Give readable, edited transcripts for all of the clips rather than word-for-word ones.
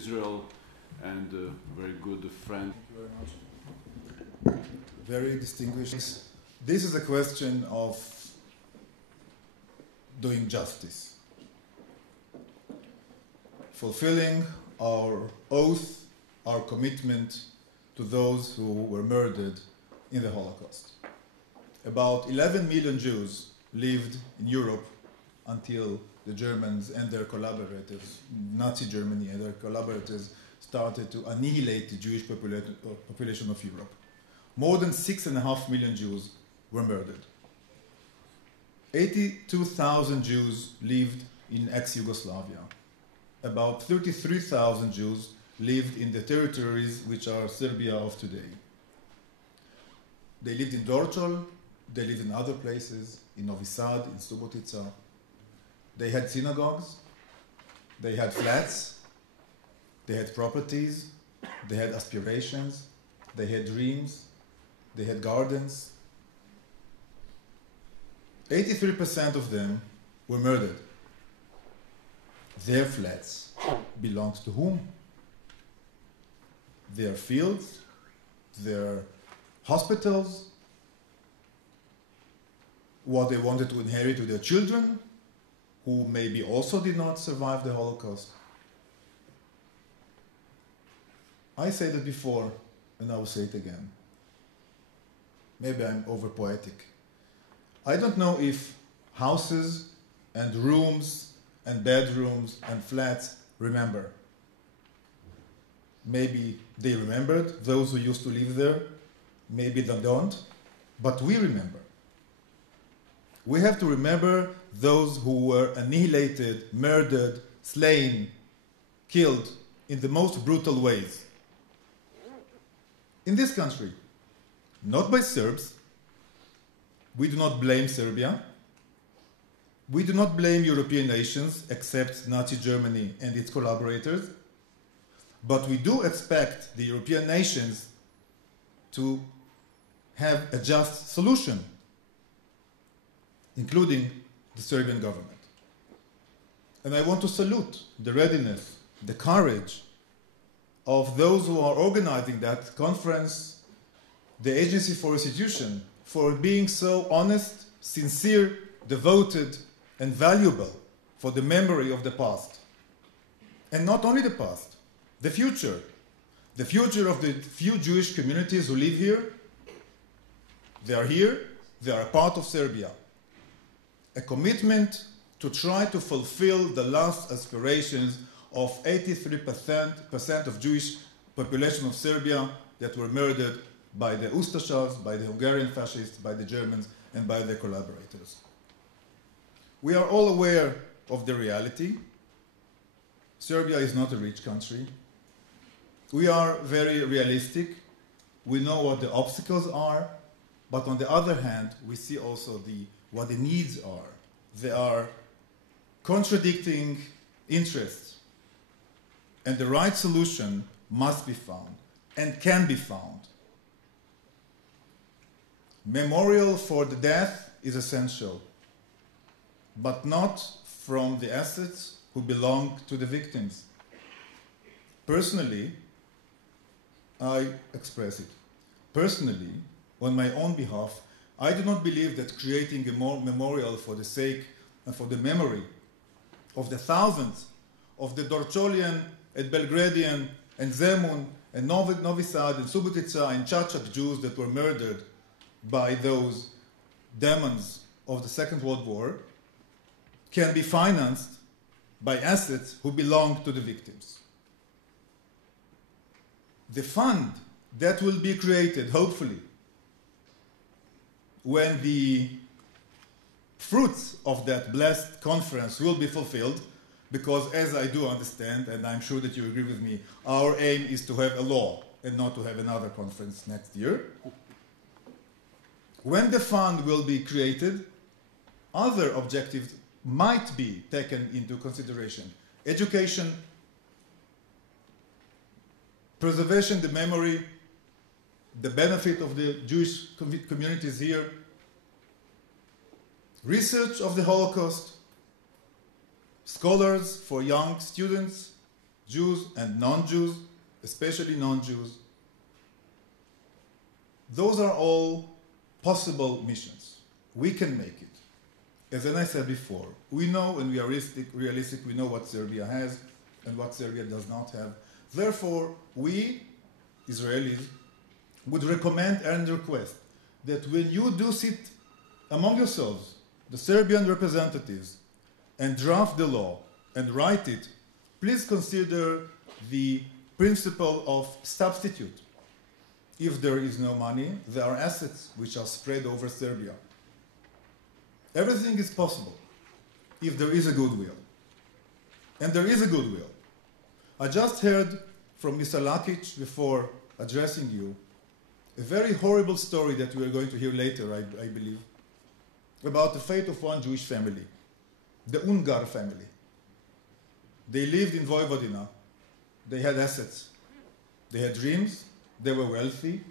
Israel and a very good friend. Thank you very much. Very distinguished. This is a question of doing justice, fulfilling our oath, our commitment to those who were murdered in the Holocaust. About 11 million Jews lived in Europe until the Germans and their collaborators, Nazi Germany and their collaborators, started to annihilate the Jewish population of Europe. More than 6.5 million Jews were murdered. 82,000 Jews lived in ex-Yugoslavia. About 33,000 Jews lived in the territories which are Serbia of today. They lived in Dorčol, they lived in other places, in Novi Sad, in Subotica. They had synagogues, they had flats, they had properties, they had aspirations, they had dreams, they had gardens. 83% of them were murdered. Their flats belonged to whom? Their fields, their hospitals, what they wanted to inherit to their children, who maybe also did not survive the Holocaust. I said it before, and I will say it again. Maybe I'm over-poetic. I don't know if houses and rooms and bedrooms and flats remember. Maybe they remembered, those who used to live there. Maybe they don't, but we remember. We have to remember those who were annihilated, murdered, slain, killed in the most brutal ways. In this country, not by Serbs. We do not blame Serbia. We do not blame European nations except Nazi Germany and its collaborators. But we do expect the European nations to have a just solution, including the Serbian government. And I want to salute the readiness, the courage of those who are organizing that conference, the Agency for Restitution, for being so honest, sincere, devoted, and valuable for the memory of the past. And not only the past, the future of the few Jewish communities who live here. They are here, they are a part of Serbia. A commitment to try to fulfill the last aspirations of 83% of Jewish population of Serbia that were murdered by the Ustashas, by the Hungarian fascists, by the Germans, and by their collaborators. We are all aware of the reality. Serbia is not a rich country. We are very realistic. We know what the obstacles are, but on the other hand, we see also what the needs are. There are contradicting interests, and the right solution must be found and can be found. Memorial for the death is essential, but not from the assets who belong to the victims. Personally, I express it. Personally, on my own behalf, I do not believe that creating a memorial for the sake and for the memory of the thousands of the Dorčolian and Belgradian and Zemun and Novi Sad and Subotica and Čačak Jews that were murdered by those demons of the Second World War can be financed by assets who belong to the victims. The fund that will be created, hopefully, when the fruits of that blessed conference will be fulfilled, because as I do understand, and I'm sure that you agree with me, our aim is to have a law and not to have another conference next year. When the fund will be created, other objectives might be taken into consideration. Education, preservation, the memory, the benefit of the Jewish communities here, research of the Holocaust, scholars for young students, Jews and non-Jews, especially non-Jews. Those are all possible missions. We can make it. As I said before, we know, and we are realistic, we know what Serbia has and what Serbia does not have. Therefore, we, Israelis, would recommend and request that when you do sit among yourselves, the Serbian representatives, and draft the law and write it, please consider the principle of substitute. If there is no money, there are assets which are spread over Serbia. Everything is possible if there is a goodwill. And there is a goodwill. I just heard from Mr. Lakic before addressing you a very horrible story that we are going to hear later, I believe, about the fate of one Jewish family, the Ungar family. They lived in Vojvodina. They had assets. They had dreams. They were wealthy.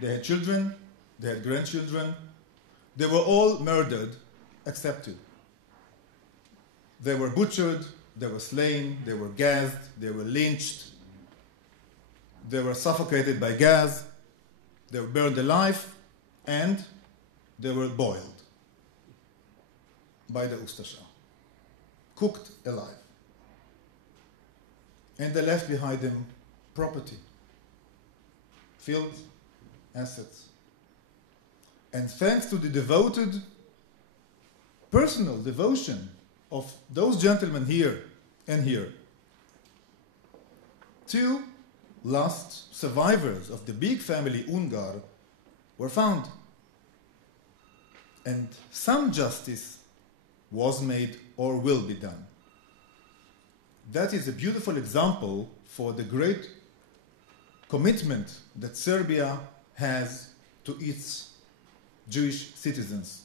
They had children. They had grandchildren. They were all murdered except two. They were butchered. They were slain. They were gassed. They were lynched. They were suffocated by gas. They were burned alive. And they were boiled by the Ustasha, cooked alive. And they left behind them property, fields, assets. And thanks to the devoted, personal devotion of those gentlemen here and here, two last survivors of the big family Ungar were found. And some justice was made or will be done. That is a beautiful example for the great commitment that Serbia has to its Jewish citizens.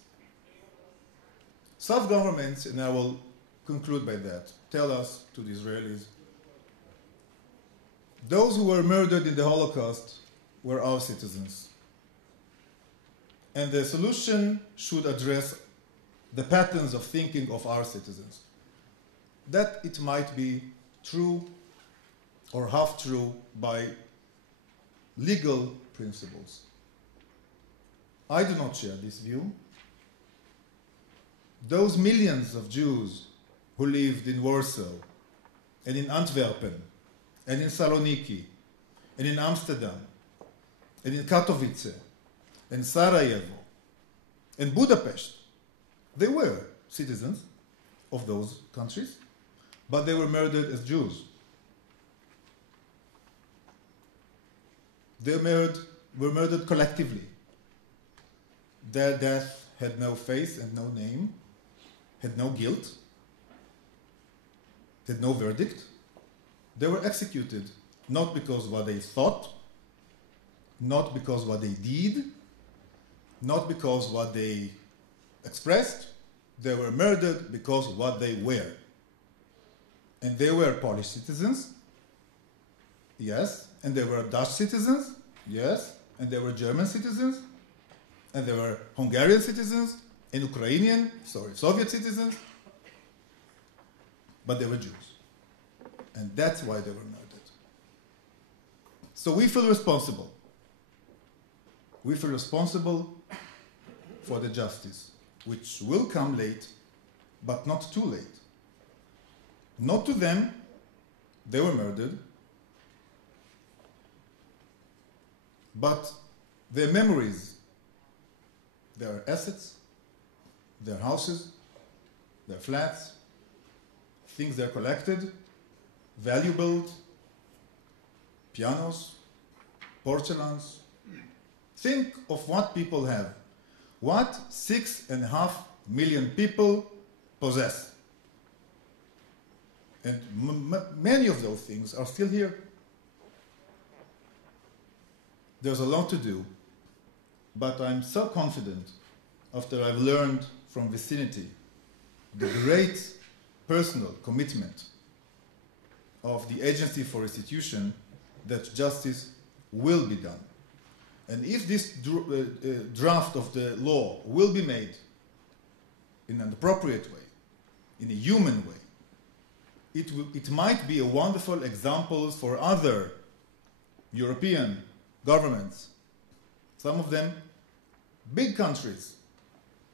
Self-governments, and I will conclude by that, tell us, to the Israelis, those who were murdered in the Holocaust were our citizens. And the solution should address the patterns of thinking of our citizens. That it might be true or half true by legal principles. I do not share this view. Those millions of Jews who lived in Warsaw and in Antwerpen and in Saloniki and in Amsterdam and in Katowice and Sarajevo and Budapest, they were citizens of those countries, but they were murdered as Jews. They were murdered collectively. Their death had no face and no name, had no guilt, had no verdict. They were executed not because what they thought, not because what they did, not because what they expressed. They were murdered because what they were. And they were Polish citizens, yes, and they were Dutch citizens, yes, and they were German citizens, and they were Hungarian citizens, and Soviet citizens, but they were Jews. And that's why they were murdered. So we feel responsible. We feel responsible for the justice, which will come late, but not too late. Not to them, they were murdered, but their memories, their assets, their houses, their flats, things they collected, valuables, pianos, porcelains. Think of what people have. What 6.5 million people possess. And many of those things are still here. There's a lot to do, but I'm so confident after I've learned from vicinity the great personal commitment of the Agency for Restitution that justice will be done. And if this draft of the law will be made in an appropriate way, in a human way, it might be a wonderful example for other European governments, some of them big countries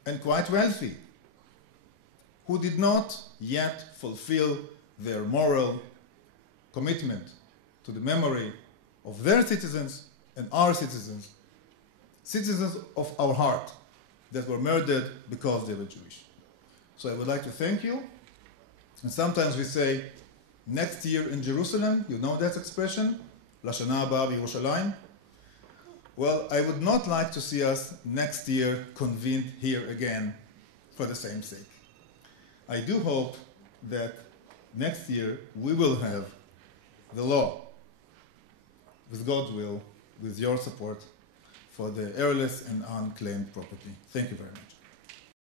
and quite wealthy, who did not yet fulfill their moral commitment to the memory of their citizens and our citizens, citizens of our heart, that were murdered because they were Jewish. So I would like to thank you. And sometimes we say, next year in Jerusalem, you know that expression? Lashana haba b'Yerushalayim. Well, I would not like to see us next year convened here again for the same sake. I do hope that next year we will have the law, with God's will, with your support, for the heirless and unclaimed property. Thank you very much.